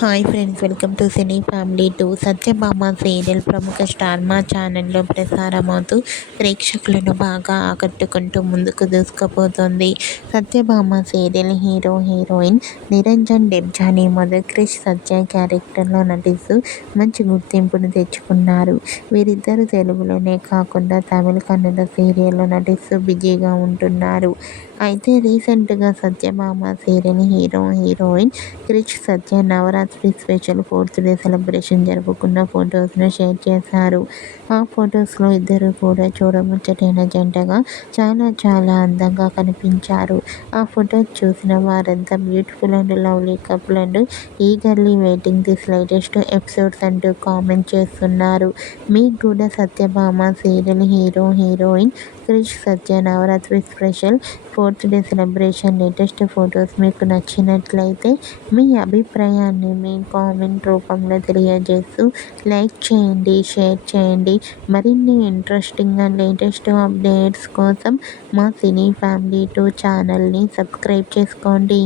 Hi friends, welcome to cine family 2. Satyabhama serial ప్రముఖ star Maa ఛానల్లో ప్రసారమవుతూ ప్రేక్షకులను బాగా ఆకట్టుకుంటూ ముందుకు దూసుకుపోతుంది. Satyabhama serial hero heroine Niranjan Debjani మొదటి క్రిష్ సత్య క్యారెక్టర్లో నటిస్తూ మంచి గుర్తింపును తెచ్చుకున్నారు. వీరిద్దరూ తెలుగులోనే కాకుండా తమిళ, కన్నడ సీరియల్లో నటిస్తూ బిజీగా ఉంటున్నారు. అయితే రీసెంట్గా Satyabhama serial hero heroine Krish Satya Navaratri special 4th day celebration జరుపుకున్న ఫొటోస్ను షేర్ చేశారు. ఆ ఫొటోస్లో ఇద్దరు కూడా చూడముచ్చటైన జంటగా చాలా అందంగా కనిపించారు. ఆ ఫొటోస్ చూసిన వారంతా beautiful and lovely couple and eagerly waiting this latest episodes అంటూ కామెంట్ చేస్తున్నారు. మీకు కూడా Satyabhama serial hero heroine Krish Satya Navaratri special 4th day celebration latest photos మీకు నచ్చినట్లయితే మీ అభిప్రాయాన్ని మీ కామెంట్ రూపంలో తెలియజేస్తూ లైక్ చేయండి, షేర్ చేయండి. మరిన్ని ఇంట్రెస్టింగ్ అండ్ లేటెస్ట్ అప్డేట్స్ కోసం మా సినీ ఫ్యామిలీ 2 ఛానల్ని సబ్స్క్రైబ్ చేసుకోండి.